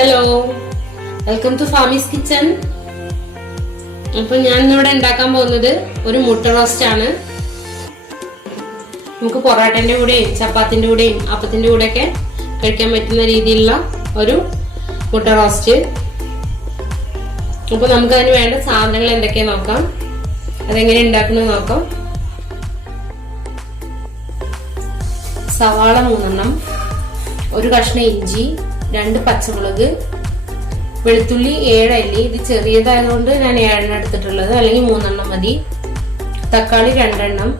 Hello, welcome to Fami's kitchen. അപ്പൊ ഞാൻ ഇന്നിവിടെ ഉണ്ടാക്കാൻ പോകുന്നത് ഒരു മുട്ട റോസ്റ്റ് ആണ്. നമുക്ക് പൊറോട്ടന്റെ കൂടെയും ചപ്പാത്തിന്റെ കൂടെയും അപ്പത്തിന്റെ കൂടെയൊക്കെ കഴിക്കാൻ പറ്റുന്ന രീതിയിലുള്ള ഒരു മുട്ട റോസ്റ്റ്. അപ്പൊ നമുക്ക് അതിന് വേണ്ട സാധനങ്ങൾ എന്തൊക്കെയാ നോക്കാം, അതെങ്ങനെ ഉണ്ടാക്കുന്നത് നോക്കാം. സവാള 3 എണ്ണം, ഒരു കഷ്ണം ഇഞ്ചി, 2 പച്ചമുളക്, വെളുത്തുള്ളി 7 അല്ലി. ഇത് ചെറിയതായതുകൊണ്ട് ഞാൻ 7 എണ്ണം എടുത്തിട്ടുള്ളത്, അല്ലെങ്കിൽ 3 എണ്ണം മതി. തക്കാളി 2 എണ്ണം,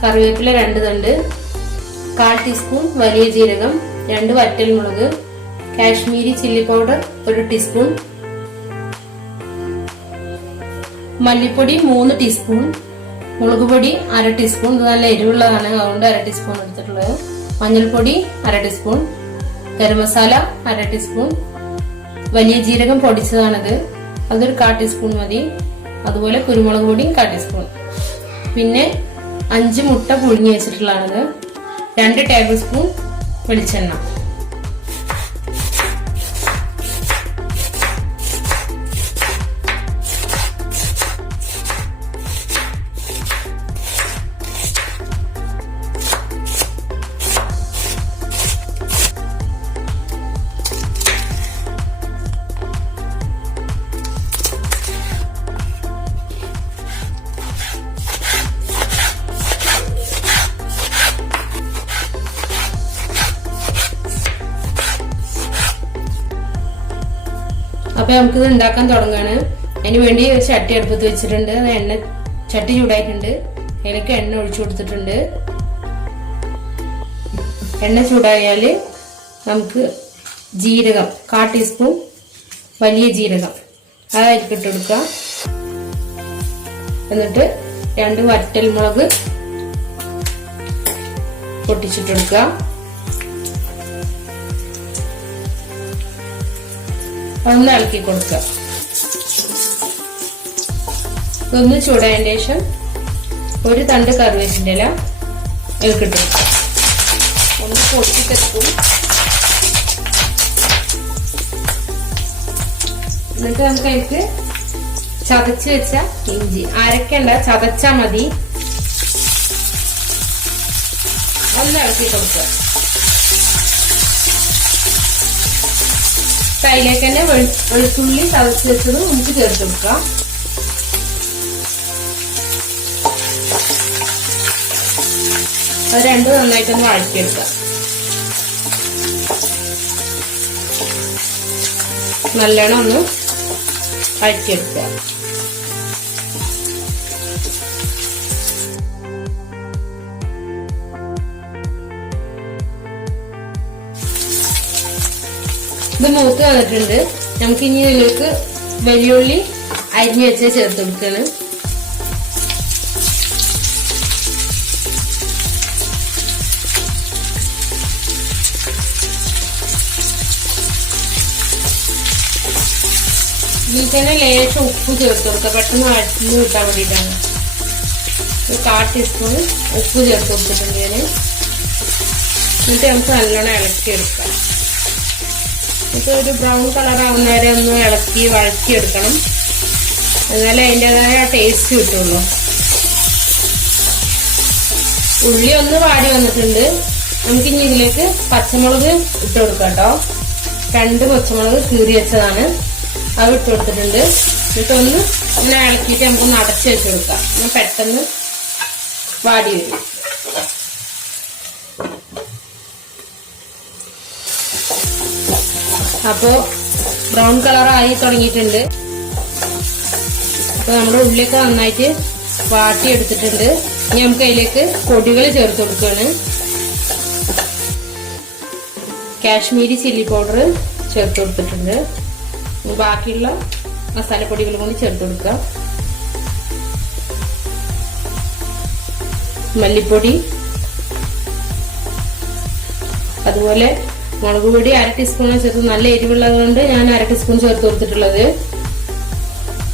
കറിവേപ്പില 2 തണ്ട്, 1/4 ടീസ്പൂൺ വലിയ ജീരകം, 2 വറ്റൽമുളക്, കാശ്മീരി ചില്ലി പൗഡർ 1 ടീസ്പൂൺ, മല്ലിപ്പൊടി 3 ടീസ്പൂൺ, മുളക് പൊടി 1/2 ടീസ്പൂൺ. ഇത് നല്ല എരിവുള്ളതാണ്, അതുകൊണ്ട് 1/2 ടീസ്പൂൺ എടുത്തിട്ടുള്ളത്. മഞ്ഞൾപ്പൊടി 1/2 ടീസ്പൂൺ, ഗരം മസാല 1/2 ടീസ്പൂൺ, വലിയ ജീരകം പൊടിച്ചതാണിത്, അതൊരു 1/4 ടീസ്പൂൺ മതി. അതുപോലെ കുരുമുളക് പൊടി 1/4 ടീസ്പൂൺ. പിന്നെ 5 മുട്ട പുഴുങ്ങി വെച്ചിട്ടുള്ളതാണിത്, 2 ടേബിൾ സ്പൂൺ വെളിച്ചെണ്ണ. അപ്പൊ നമുക്കിത് ഉണ്ടാക്കാൻ തുടങ്ങാണ്. അതിന് വേണ്ടി ഒരു ചട്ടി അടുപ്പത്ത് വെച്ചിട്ടുണ്ട്. ചട്ടി ചൂടായിട്ടുണ്ട്, അതിലേക്ക് എണ്ണ ഒഴിച്ചു കൊടുത്തിട്ടുണ്ട്. എണ്ണ ചൂടായാല് നമുക്ക് ജീരകം 1/4 ടീസ്പൂൺ വലിയ ജീരകം അതായിരിക്കും ഇട്ട് കൊടുക്കുക. എന്നിട്ട് 2 വറ്റൽമുളക് പൊട്ടിച്ചിട്ടെടുക്കുക. ഒന്ന് ഇളക്കി കൊടുക്കുക. ഒന്ന് ചൂടായതിന് ശേഷം 1 തണ്ട് കറിവേപ്പിന്റെ ഇല ഇളക്കിട്ട് ഒന്ന് പൊട്ടിക്കെടുക്കും. എന്നിട്ട് നമുക്ക് അതിലേക്ക് ചതച്ച് വെച്ച ഇഞ്ചി, അരക്കണ്ട, ചതച്ചാ മതി, ഒന്ന് ഇളക്കി കൊടുക്കുക. അതിലേക്ക് തന്നെ വെളുത്തുള്ളി ചതച്ച് വെച്ചത് നമുക്ക് ചേർത്ത് കൊടുക്കാം. അത് രണ്ടും നന്നായിട്ടൊന്ന് വഴറ്റിയെടുക്കാം. നല്ലോണം ഒന്ന് വഴറ്റിയെടുക്കുക. ഇത് മൂത്ത് വന്നിട്ടുണ്ട്. നമുക്ക് ഇനി ഇതിലേക്ക് വലിയുള്ളി അരിഞ്ഞു വെച്ച് ചേർത്ത് കൊടുക്കാണ്. ഇതിൽ തന്നെ ലേശം ഉപ്പ് ചേർത്ത് കൊടുക്കുക, പെട്ടെന്ന് വഴറ്റിന്ന് കിട്ടാൻ വേണ്ടിയിട്ടാണ്. 1/4 ടീസ്പൂൺ ഉപ്പ് ചേർത്ത് കൊടുത്തിട്ടുണ്ട് ഞാൻ. എന്നിട്ട് നമുക്ക് നല്ലോണം ഇളക്കിയെടുക്കാം. ഒരു ബ്രൗൺ കളർ ആവുന്ന വരെ ഒന്ന് ഇളക്കി വഴറ്റിയെടുക്കണം, എന്നാലേ അതിൻ്റെതായ ടേസ്റ്റ് കിട്ടുള്ളൂ. ഉള്ളി ഒന്ന് വാടി വന്നിട്ടുണ്ട്. നമുക്കിനി ഇതിലേക്ക് പച്ചമുളക് ഇട്ട് കൊടുക്കാം കേട്ടോ. 2 പച്ചമുളക് കീറി വെച്ചതാണ്, അത് ഇട്ട് കൊടുത്തിട്ടുണ്ട്. എന്നിട്ടൊന്ന് ഇങ്ങനെ ഇളക്കിയിട്ട് നമുക്കൊന്ന് അടച്ചു വെച്ച് കൊടുക്കാം. ഒന്ന് പെട്ടെന്ന് വാടി വരും. അപ്പോ ബ്രൗൺ കളറായി തുടങ്ങിയിട്ടുണ്ട്. അപ്പൊ നമ്മുടെ ഉള്ളിയൊക്കെ നന്നായിട്ട് വാട്ടിയെടുത്തിട്ടുണ്ട്. ഇനി നമുക്ക് അതിലേക്ക് പൊടികൾ ചേർത്ത് കൊടുക്കുകയാണ്. കാശ്മീരി ചില്ലി പൗഡർ ചേർത്ത് കൊടുത്തിട്ടുണ്ട്. ബാക്കിയുള്ള മസാലപ്പൊടികളും കൂടി ചേർത്ത് കൊടുക്കുക. മല്ലിപ്പൊടി, അതുപോലെ മുളക് പൊടി 1/2 ടീസ്പൂൺ ചേർത്ത്, നല്ല എരിവുള്ളതുകൊണ്ട് ഞാൻ 1/2 ടീസ്പൂൺ ചേർത്ത് കൊടുത്തിട്ടുള്ളത്.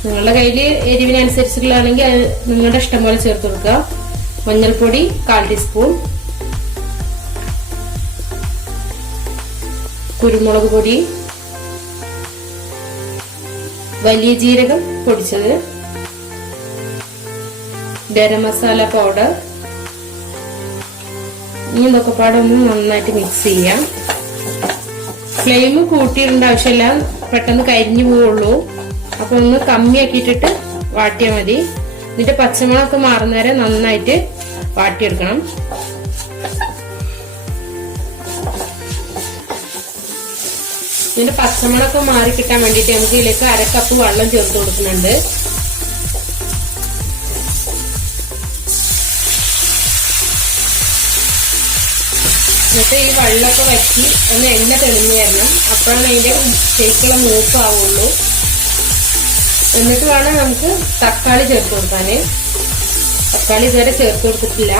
നിങ്ങളുടെ കയ്യിൽ എരിവിനനുസരിച്ചുള്ളതാണെങ്കിൽ അത് നിങ്ങളുടെ ഇഷ്ടം പോലെ ചേർത്ത് കൊടുക്കുക. മഞ്ഞൾപ്പൊടി 1/4 ടീസ്പൂൺ, കുരുമുളക് പൊടി വലിയ ജീരകം പൊടിച്ചത്, ഗരം മസാല പൗഡർ. ഇനി ഇതൊക്കെ പാടൊന്ന് നന്നായിട്ട് മിക്സ് ചെയ്യാം. ഫ്ലെയിം കൂട്ടിയിടേണ്ട ആവശ്യമില്ല, പെട്ടെന്ന് കരിഞ്ഞു പോവുള്ളൂ. അപ്പൊ ഒന്ന് കമ്മിയാക്കിയിട്ടിട്ട് വാട്ടിയാൽ മതി. എന്നിട്ട് പച്ചമുളകൊക്കെ മാറുന്നവരെ നന്നായിട്ട് വാട്ടിയെടുക്കണം. ഇതിന്റെ പച്ചമുളകൊക്കെ മാറി കിട്ടാൻ വേണ്ടിയിട്ട് നമുക്ക് ഇതിലേക്ക് 1/2 കപ്പ് വെള്ളം ചേർത്ത് കൊടുക്കുന്നുണ്ട്. എന്നിട്ട് ഈ വെള്ളമൊക്കെ വറ്റി ഒന്ന് എണ്ണ തെളിഞ്ഞു വരണം. അപ്പോഴാണ് അതിന്റെ ശരിക്കുള്ള മൂപ്പാവുള്ളൂ. എന്നിട്ട് വേണം നമുക്ക് തക്കാളി ചേർത്ത് കൊടുക്കാന്. തക്കാളി ഇതുവരെ ചേർത്ത് കൊടുത്തിട്ടില്ല.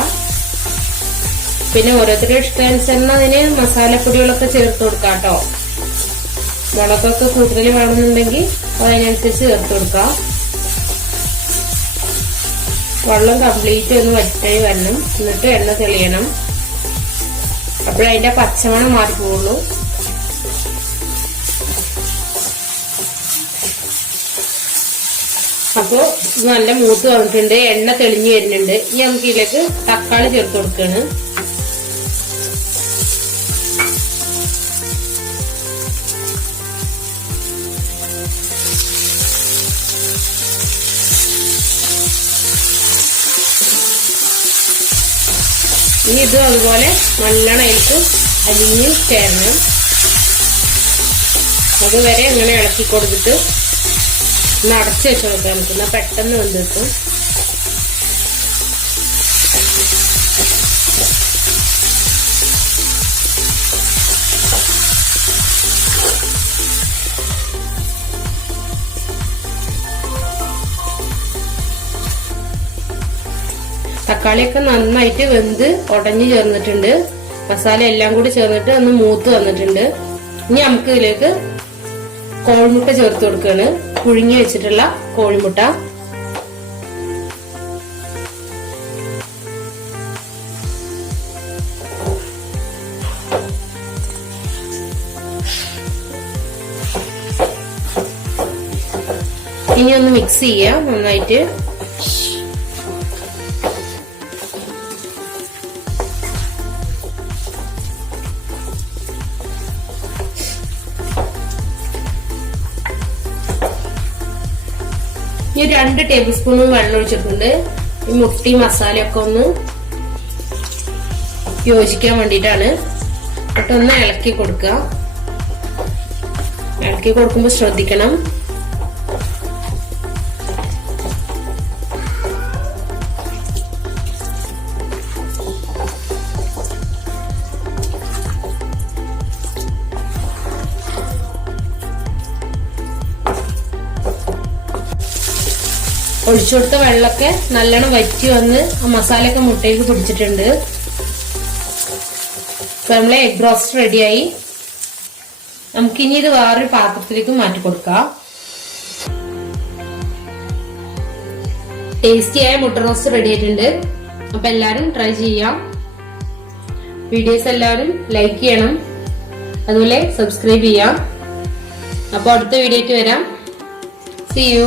പിന്നെ ഓരോരുത്തരുടെ ഇഷ്ടാനുസരണം അതിന് മസാലപ്പൊടികളൊക്കെ ചേർത്ത് കൊടുക്കാം കേട്ടോ. മുളകൊക്കെ കൂടുതൽ വേണമെന്നുണ്ടെങ്കിൽ അതിനനുസരിച്ച് ചേർത്ത് കൊടുക്കാം. വെള്ളം കംപ്ലീറ്റ് ഒന്ന് വറ്റായി വരണം. എന്നിട്ട് എണ്ണ തെളിയണം. അപ്പോഴതിന്റെ പച്ചമണം മാറിപ്പോവുള്ളൂ. അപ്പോ നല്ല മൂത്ത് വന്നിട്ടുണ്ട്, എണ്ണ തെളിഞ്ഞു വരുന്നുണ്ട്. ഇനി നമുക്ക് ഇതിലേക്ക് തക്കാളി ചേർത്ത് കൊടുക്കുകയാണ്. ഇനി ഇതും അതുപോലെ നല്ലോണം അതിലേക്ക് അലിഞ്ഞ് ചേരണം. അതുവരെ ഇങ്ങനെ ഇളക്കി കൊടുത്തിട്ട് ഒന്ന് അടച്ചു വെച്ച് കൊടുക്കാം. നമുക്ക് എന്നാൽ പെട്ടെന്ന് വെന്തിട്ടും. തക്കാളിയൊക്കെ നന്നായിട്ട് വെന്ത് ഉടഞ്ഞു ചേർന്നിട്ടുണ്ട്. മസാല എല്ലാം കൂടി ചേർന്നിട്ട് ഒന്ന് മൂത്ത് വന്നിട്ടുണ്ട്. ഇനി നമുക്ക് ഇതിലേക്ക് കോഴിമുട്ട ചേർത്ത് കൊടുക്കുകയാണ്. പുഴുങ്ങി വെച്ചിട്ടുള്ള കോഴിമുട്ട. ഇനി ഒന്ന് മിക്സ് ചെയ്യാം നന്നായിട്ട്. ഈ 2 ടേബിൾ സ്പൂൺ വെള്ളം ഒഴിച്ചിട്ടുണ്ട്. ഈ മുട്ടി മസാലയൊക്കെ ഒന്ന് യോജിക്കാൻ വേണ്ടിയിട്ടാണ്. എന്നിട്ടൊന്ന് ഇളക്കി കൊടുക്കുക. ഇളക്കി കൊടുക്കുമ്പോൾ ശ്രദ്ധിക്കണം. ഒഴിച്ചു കൊടുത്ത വെള്ളമൊക്കെ നല്ലോണം വറ്റി വന്ന് ആ മസാലയൊക്കെ മുട്ടയ്ക്ക് പിടിച്ചിട്ടുണ്ട്. ഇപ്പൊ നമ്മളെ എഗ് റോസ്റ്റ് റെഡിയായി. നമുക്കിനി ഇത് വേറൊരു പാത്രത്തിലേക്ക് മാറ്റി കൊടുക്കാം. ടേസ്റ്റിയായ മുട്ട റോസ്റ്റ് റെഡി ആയിട്ടുണ്ട്. അപ്പൊ എല്ലാരും ട്രൈ ചെയ്യാം. വീഡിയോസ് എല്ലാവരും ലൈക്ക് ചെയ്യണം, അതുപോലെ സബ്സ്ക്രൈബ് ചെയ്യാം. അപ്പൊ അടുത്ത വീഡിയോയ്ക്ക് വരാം. See you.